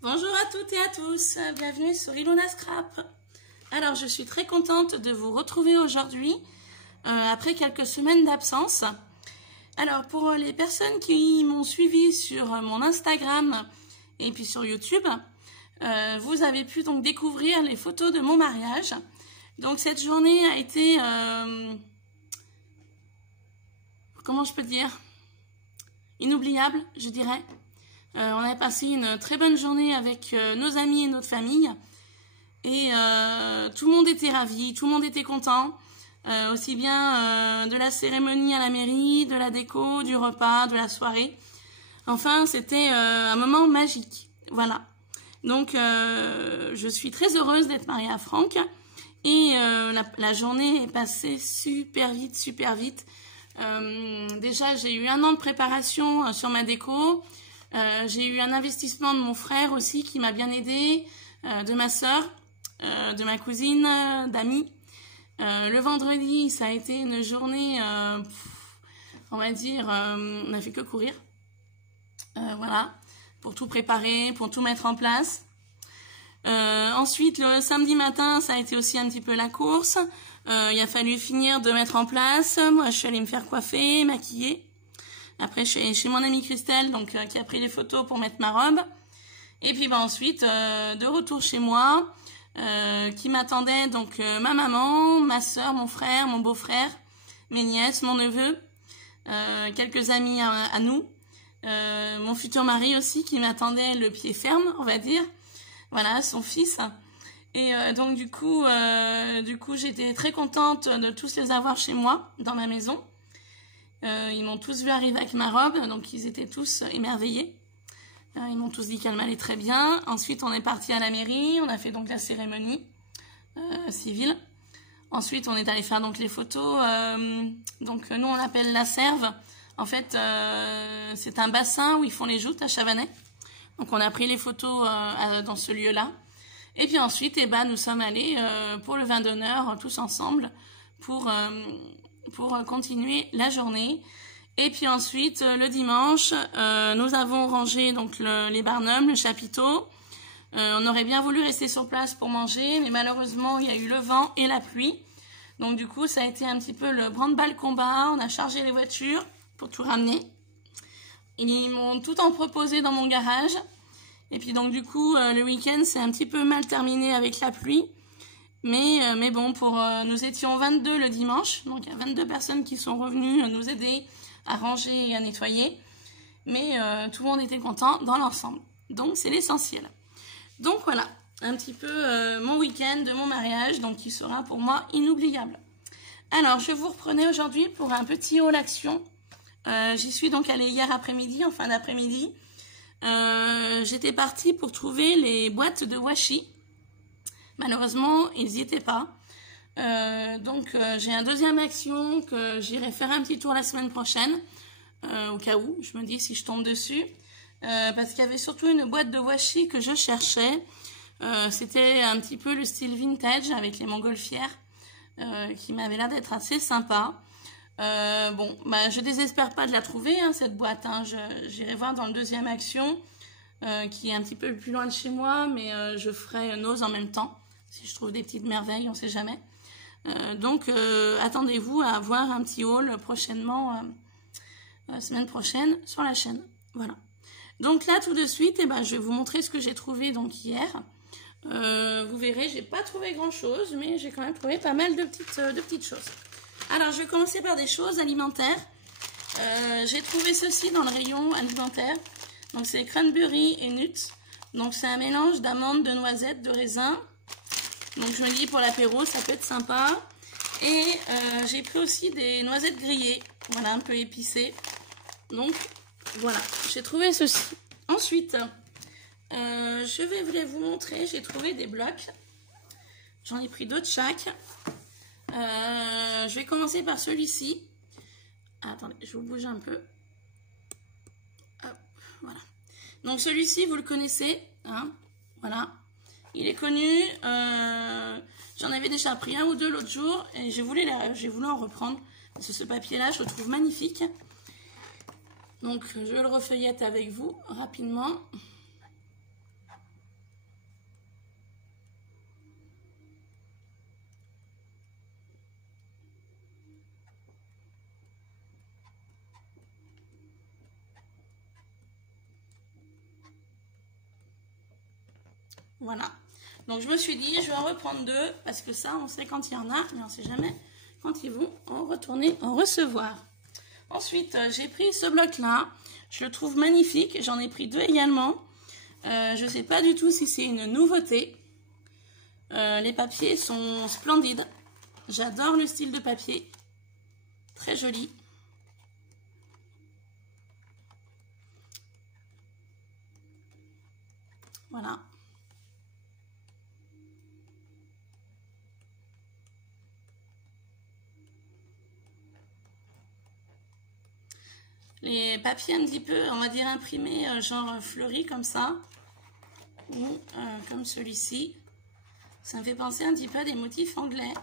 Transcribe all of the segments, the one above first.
Bonjour à toutes et à tous, bienvenue sur Ilona Scrap. Alors je suis très contente de vous retrouver aujourd'hui, après quelques semaines d'absence. Alors pour les personnes qui m'ont suivi sur mon Instagram et puis sur YouTube, vous avez pu donc découvrir les photos de mon mariage. Donc cette journée a été, comment je peux dire, inoubliable, je dirais. On a passé une très bonne journée avec nos amis et notre famille. Et tout le monde était ravi, tout le monde était content. Aussi bien de la cérémonie à la mairie, de la déco, du repas, de la soirée. Enfin, c'était un moment magique. Voilà. Donc, je suis très heureuse d'être mariée à Franck. Et la journée est passée super vite, super vite. Déjà, j'ai eu 1 an de préparation sur ma déco. J'ai eu un investissement de mon frère aussi qui m'a bien aidé, de ma sœur, de ma cousine, d'amis. Le vendredi, ça a été une journée, on va dire, on n'a fait que courir. Voilà, pour tout préparer, pour tout mettre en place. Ensuite, le samedi matin, ça a été aussi un petit peu la course. Il a fallu finir de mettre en place. Moi, je suis allée me faire coiffer, maquiller. Après, chez mon amie Christelle, donc qui a pris les photos pour mettre ma robe. Et puis ensuite, de retour chez moi, qui m'attendait donc ma maman, ma soeur, mon frère, mon beau-frère, mes nièces, mon neveu, quelques amis à nous, mon futur mari aussi qui m'attendait le pied ferme, on va dire. Voilà, son fils. Et donc du coup j'étais très contente de tous les avoir chez moi, dans ma maison. Ils m'ont tous vu arriver avec ma robe, donc ils étaient tous émerveillés. Ils m'ont tous dit qu'elle m'allait très bien. Ensuite, on est parti à la mairie, on a fait donc la cérémonie civile. Ensuite, on est allé faire donc les photos. Donc nous, on l'appelle la Serve. En fait, c'est un bassin où ils font les joutes à Chavanais. Donc on a pris les photos dans ce lieu-là. Et puis ensuite, nous sommes allés pour le vin d'honneur tous ensemble pour continuer la journée. Et puis ensuite, le dimanche, nous avons rangé donc les barnums, le chapiteau. On aurait bien voulu rester sur place pour manger, mais malheureusement, il y a eu le vent et la pluie. Donc du coup, ça a été un petit peu le branle-bas combat. On a chargé les voitures pour tout ramener. Ils m'ont tout entreposé dans mon garage. Et puis donc du coup, le week-end, c'est un petit peu mal terminé avec la pluie. Mais bon, nous étions 22 le dimanche, donc il y a 22 personnes qui sont revenues nous aider à ranger et à nettoyer. Mais tout le monde était content dans l'ensemble. Donc c'est l'essentiel. Donc voilà, un petit peu mon week-end de mon mariage, donc qui sera pour moi inoubliable. Alors, je vous reprenais aujourd'hui pour un petit haul action. J'y suis donc allée hier après-midi, en fin d'après-midi. J'étais partie pour trouver les boîtes de washi. Malheureusement, ils n'y étaient pas. Donc, j'ai un deuxième action que j'irai faire un petit tour la semaine prochaine. Au cas où, je me dis si je tombe dessus. Parce qu'il y avait surtout une boîte de washi que je cherchais. C'était un petit peu le style vintage avec les montgolfières. Qui m'avait l'air d'être assez sympa. Je désespère pas de la trouver, hein, cette boîte. Hein. J'irai voir dans le deuxième action. Qui est un petit peu plus loin de chez moi. Mais je ferai Nose en même temps. Si je trouve des petites merveilles, on sait jamais. Donc, attendez-vous à avoir un petit haul prochainement, la semaine prochaine, sur la chaîne. Voilà. Donc là, tout de suite, je vais vous montrer ce que j'ai trouvé donc hier. Vous verrez, j'ai pas trouvé grand-chose, mais j'ai quand même trouvé pas mal de petites choses. Alors, je vais commencer par des choses alimentaires. J'ai trouvé ceci dans le rayon alimentaire. Donc, c'est cranberry et nuts. Donc, c'est un mélange d'amandes, de noisettes, de raisins. Donc je me dis pour l'apéro ça peut être sympa. Et j'ai pris aussi des noisettes grillées. Voilà, un peu épicées. Donc voilà, j'ai trouvé ceci. Ensuite, je vais vous montrer, j'ai trouvé des blocs. J'en ai pris 2 de chaque. Je vais commencer par celui-ci. Attendez, je vous bouge un peu. Hop, voilà. Donc celui-ci, vous le connaissez. Hein, voilà. Il est connu, j'en avais déjà pris 1 ou 2 l'autre jour et j'ai voulu en reprendre parce que ce papier-là, je le trouve magnifique. Donc, je le refeuillette avec vous rapidement. Voilà. Donc je me suis dit, je vais en reprendre 2 parce que ça, on sait quand il y en a, mais on ne sait jamais quand ils vont en retourner, en recevoir. Ensuite, j'ai pris ce bloc-là. Je le trouve magnifique. J'en ai pris 2 également. Je ne sais pas du tout si c'est une nouveauté. Les papiers sont splendides. J'adore le style de papier. Très joli. Voilà. Les papiers un petit peu, on va dire imprimés, genre fleuris comme ça. Ou comme celui-ci. Ça me fait penser un petit peu à des motifs anglais.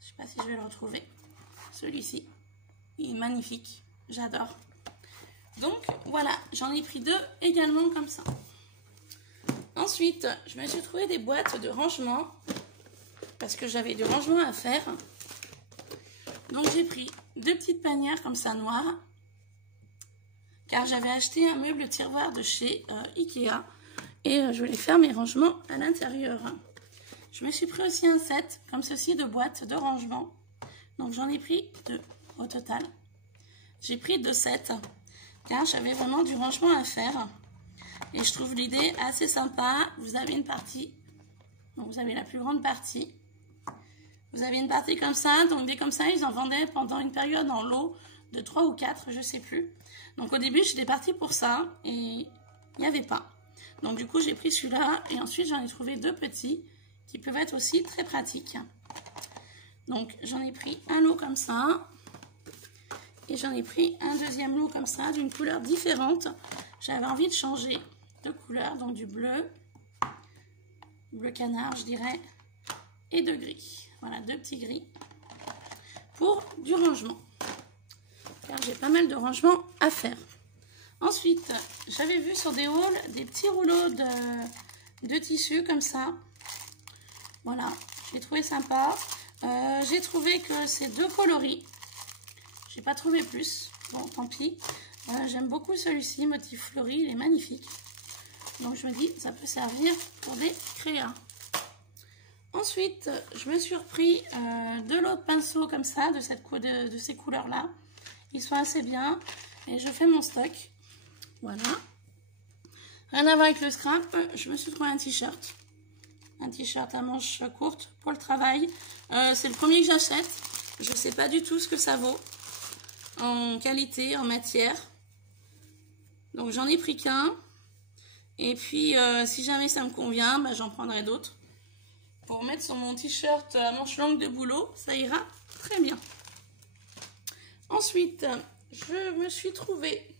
Je sais pas si je vais le retrouver. Celui-ci. Il est magnifique. J'adore. Donc voilà, j'en ai pris 2 également comme ça. Ensuite, je me suis trouvé des boîtes de rangement. Parce que j'avais du rangement à faire. Donc j'ai pris 2 petites panières comme ça noires. Car j'avais acheté un meuble tiroir de chez Ikea. Et je voulais faire mes rangements à l'intérieur. Je me suis pris aussi un set comme ceci de boîtes de rangement. Donc j'en ai pris 2 au total. J'ai pris 2 sets. Car j'avais vraiment du rangement à faire. Et je trouve l'idée assez sympa. Vous avez une partie. Donc vous avez la plus grande partie. Vous avez une partie comme ça, donc des comme ça, ils en vendaient pendant une période en lot de 3 ou 4, je sais plus. Donc au début, j'étais partie pour ça et il n'y avait pas. Donc du coup, j'ai pris celui-là et ensuite, j'en ai trouvé 2 petits qui peuvent être aussi très pratiques. Donc j'en ai pris un lot comme ça et j'en ai pris un deuxième lot comme ça d'une couleur différente. J'avais envie de changer de couleur, donc du bleu canard, je dirais, et de gris. Voilà, 2 petits gris pour du rangement. Car j'ai pas mal de rangement à faire. Ensuite, j'avais vu sur des hauls des petits rouleaux de tissu comme ça. Voilà, j'ai trouvé sympa. J'ai trouvé que c'est 2 coloris. J'ai pas trouvé plus. Bon, tant pis. J'aime beaucoup celui-ci, motif fleuri, il est magnifique. Donc je me dis, ça peut servir pour des créas. Ensuite, je me suis repris 2 lots de pinceaux comme ça, de ces couleurs-là. Ils sont assez bien et je fais mon stock. Voilà. Rien à voir avec le scrap, je me suis trouvé un t-shirt. Un t-shirt à manches courtes pour le travail. C'est le premier que j'achète. Je ne sais pas du tout ce que ça vaut en qualité, en matière. Donc j'en ai pris qu'un. Et puis si jamais ça me convient, bah, j'en prendrai d'autres. Pour mettre sur mon t-shirt à manches longues de boulot, ça ira très bien. Ensuite, je me suis trouvé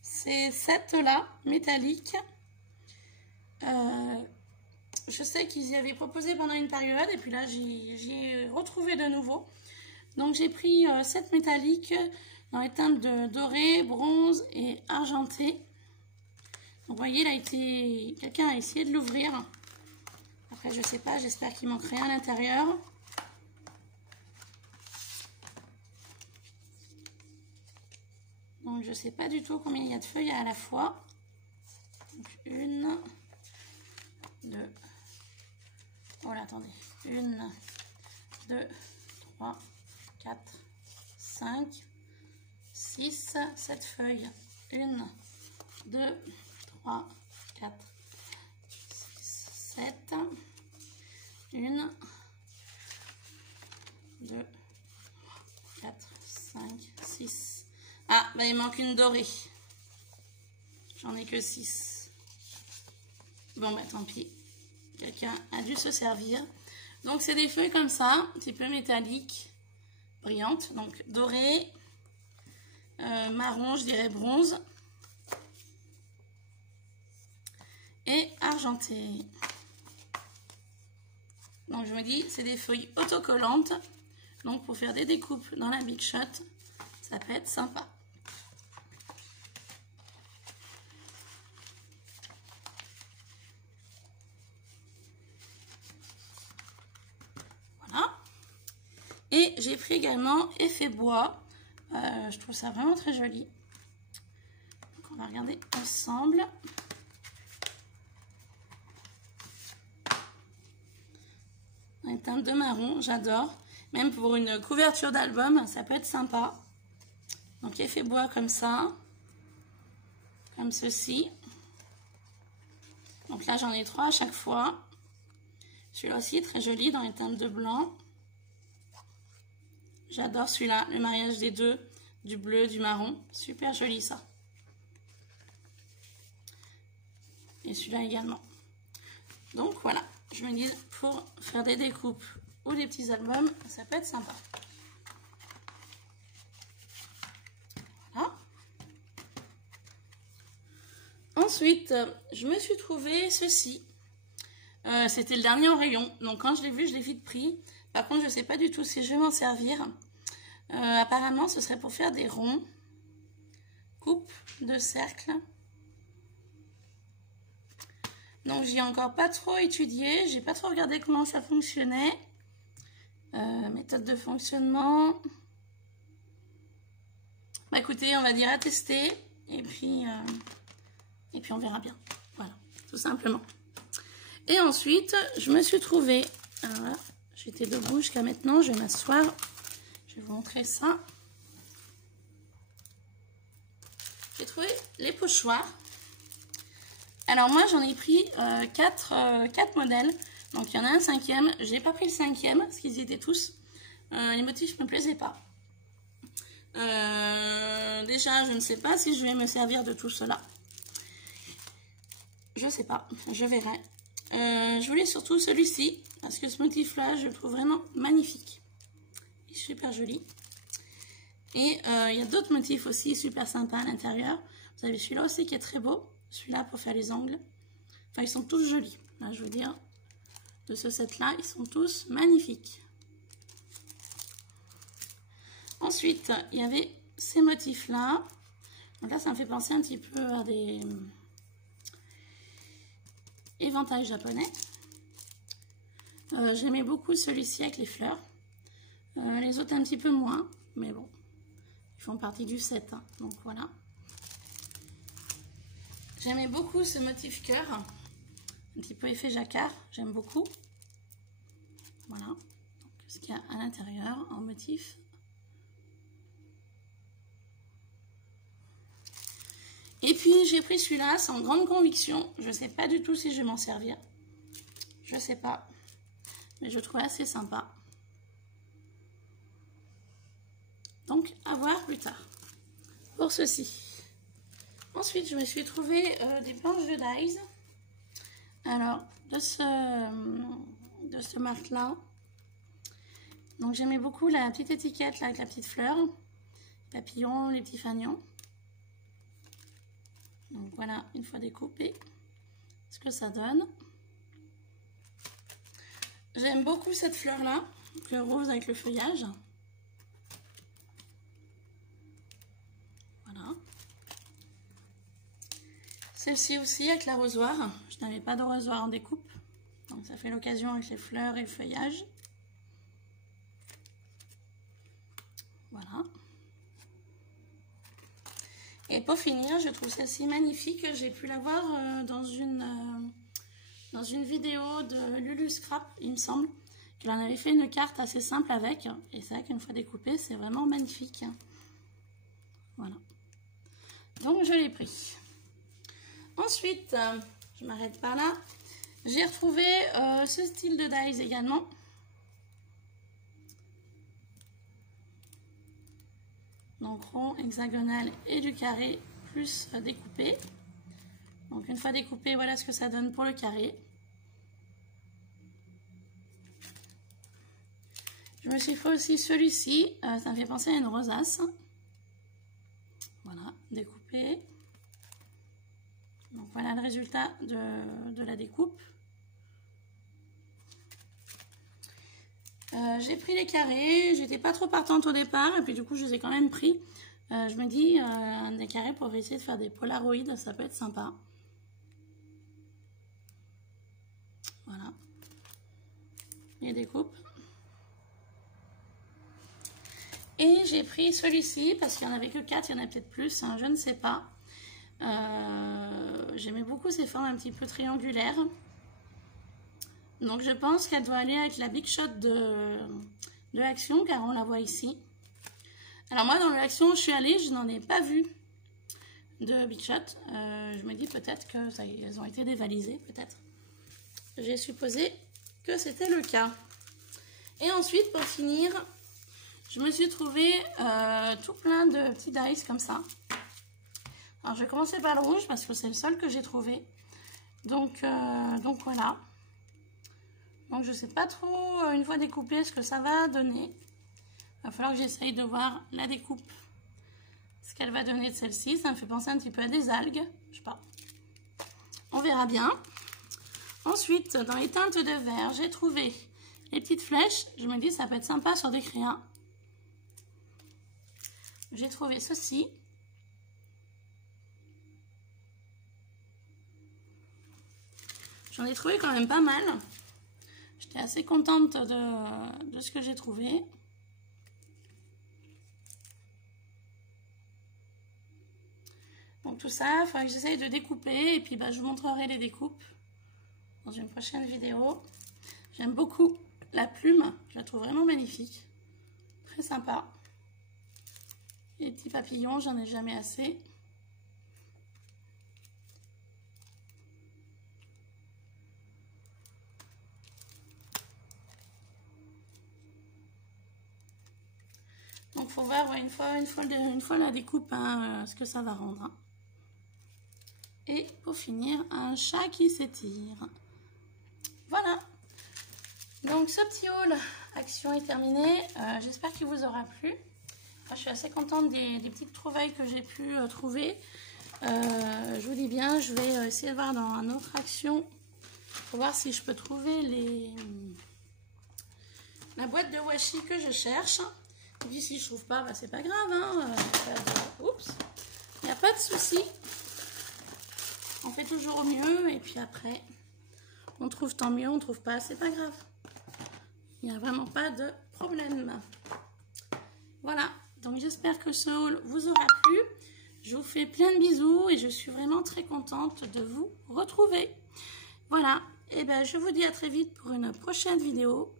ces sets-là, métalliques. Je sais qu'ils y avaient proposé pendant une période, et puis là, j'y ai retrouvé de nouveau. Donc, j'ai pris 7 métalliques dans les teintes de doré, bronze et argenté. Donc, vous voyez, quelqu'un a essayé de l'ouvrir. Après, je sais pas, j'espère qu'il manque rien à l'intérieur. Donc, je sais pas du tout combien il y a de feuilles à la fois. Donc, 1, 2. Voilà, attendez. 1, 2, 3, 4, 5, 6, 7 feuilles. 1, 2, 3, 4, 6, 7. 1, 2, 4, 5, 6. Ah, bah il manque une dorée. J'en ai que 6. Bon, bah tant pis. Quelqu'un a dû se servir. Donc, c'est des feuilles comme ça, un petit peu métalliques, brillantes. Donc, doré, marron, je dirais bronze. Et argenté. Donc, je me dis, c'est des feuilles autocollantes. Donc, pour faire des découpes dans la Big Shot, ça peut être sympa. Voilà. Et j'ai pris également effet bois. Je trouve ça vraiment très joli. Donc, On va regarder ensemble. Un teint de marron, j'adore. Même pour une couverture d'album, ça peut être sympa. Donc effet bois comme ça. Comme ceci. Donc là, j'en ai 3 à chaque fois. Celui-là aussi, très joli dans les teintes de blanc. J'adore celui-là, le mariage des deux, du bleu, du marron. Super joli ça. Et celui-là également. Donc voilà, je me dis pour faire des découpes ou des petits albums, ça peut être sympa. Voilà. Ensuite, je me suis trouvé ceci. C'était le dernier en rayon. Donc quand je l'ai vu, je l'ai vite pris. Par contre, je ne sais pas du tout si je vais m'en servir. Apparemment, ce serait pour faire des ronds. Coupe de cercle. Donc, j'y ai encore pas trop étudié. J'ai pas trop regardé comment ça fonctionnait. Méthode de fonctionnement. Bah écoutez, on va dire à tester. Et puis on verra bien. Voilà, tout simplement. Et ensuite, je me suis trouvée... Alors là, j'étais debout jusqu'à maintenant. Je vais m'asseoir. Je vais vous montrer ça. J'ai trouvé les pochoirs. Alors moi, j'en ai pris 4 modèles. Donc il y en a un 5e. Je n'ai pas pris le 5e parce qu'ils y étaient tous. Les motifs ne me plaisaient pas. Déjà, je ne sais pas si je vais me servir de tout cela. Je ne sais pas. Je verrai. Je voulais surtout celui-ci. Parce que ce motif-là, je le trouve vraiment magnifique. Il est super joli. Et il y a d'autres motifs aussi super sympas à l'intérieur. Vous avez celui-là aussi qui est très beau. Celui-là pour faire les ongles. Enfin, ils sont tous jolis. Là, je veux dire, de ce set-là, ils sont tous magnifiques. Ensuite, il y avait ces motifs-là. Donc là, ça me fait penser un petit peu à des éventails japonais. J'aimais beaucoup celui-ci avec les fleurs. Les autres un petit peu moins, mais bon, ils font partie du set, hein, donc voilà. J'aimais beaucoup ce motif cœur, un petit peu effet jacquard, j'aime beaucoup. Voilà, donc ce qu'il y a à l'intérieur en motif. Et puis j'ai pris celui-là sans grande conviction, je ne sais pas du tout si je vais m'en servir. Je ne sais pas, mais je trouve assez sympa. Donc, à voir plus tard pour ceci. Ensuite, je me suis trouvé des planches de dies. Alors, de ce marque-là. Donc, j'aimais beaucoup la petite étiquette là, avec la petite fleur, papillon, les petits fanions. Donc, voilà, une fois découpé, ce que ça donne. J'aime beaucoup cette fleur-là, le rose avec le feuillage. Celle-ci aussi avec l'arrosoir. Je n'avais pas d'arrosoir en découpe. Donc ça fait l'occasion avec les fleurs et le feuillage. Voilà. Et pour finir, je trouve celle-ci magnifique. J'ai pu la voir dans une vidéo de Lulu Scrap, il me semble. qu'elle en avait fait une carte assez simple avec. Et c'est vrai qu'une fois découpée, c'est vraiment magnifique. Voilà. Donc je l'ai pris. Ensuite, je m'arrête par là. J'ai retrouvé ce style de dies également. Donc rond, hexagonal et du carré plus découpé. Donc une fois découpé, voilà ce que ça donne pour le carré. Je me suis fait aussi celui-ci, ça me fait penser à une rosace. Voilà, découpé. Donc voilà le résultat de la découpe. J'ai pris les carrés, j'étais pas trop partante au départ et puis du coup je les ai quand même pris. Je me dis des carrés pour essayer de faire des polaroïdes, ça peut être sympa. Voilà. Les découpes. Et j'ai pris celui-ci parce qu'il n'y en avait que 4, il y en a peut-être plus, hein, je ne sais pas. J'aimais beaucoup ces formes un petit peu triangulaires. Donc je pense qu'elle doit aller avec la Big Shot de Action, car on la voit ici. Alors moi, dans le Action où je suis allée, je n'en ai pas vu de Big Shot. Je me dis peut-être qu'elles ont été dévalisées, peut-être. J'ai supposé que c'était le cas. Et ensuite, pour finir, je me suis trouvé tout plein de petits dice comme ça. Alors je vais commencer par le rouge parce que c'est le seul que j'ai trouvé. Donc voilà. Donc je ne sais pas trop, une fois découpé, ce que ça va donner. Il va falloir que j'essaye de voir la découpe. Ce qu'elle va donner de celle-ci. Ça me fait penser un petit peu à des algues. Je sais pas. On verra bien. Ensuite, dans les teintes de vert, j'ai trouvé les petites flèches. Je me dis ça peut être sympa sur des crayons. J'ai trouvé ceci. J'en ai trouvé quand même pas mal. J'étais assez contente de ce que j'ai trouvé. Donc tout ça, il faudra que j'essaye de découper. Et puis je vous montrerai les découpes dans une prochaine vidéo. J'aime beaucoup la plume. Je la trouve vraiment magnifique. Très sympa. Les petits papillons, j'en ai jamais assez. Donc, faut voir une fois la découpe, hein, ce que ça va rendre. Hein. Et pour finir, un chat qui s'étire. Voilà. Donc, ce petit haul Action est terminé. J'espère qu'il vous aura plu. Moi, je suis assez contente des petites trouvailles que j'ai pu trouver. Je vous dis bien, je vais essayer de voir dans un autre Action pour voir si je peux trouver la boîte de washi que je cherche. Puis si je trouve pas, c'est pas grave. Hein. Oups, il n'y a pas de souci. On fait toujours au mieux et puis après, on trouve tant mieux, on trouve pas, c'est pas grave. Il n'y a vraiment pas de problème. Voilà, donc j'espère que ce haul vous aura plu. Je vous fais plein de bisous et je suis vraiment très contente de vous retrouver. Voilà, et je vous dis à très vite pour une prochaine vidéo.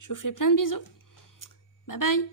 Je vous fais plein de bisous. Bye bye.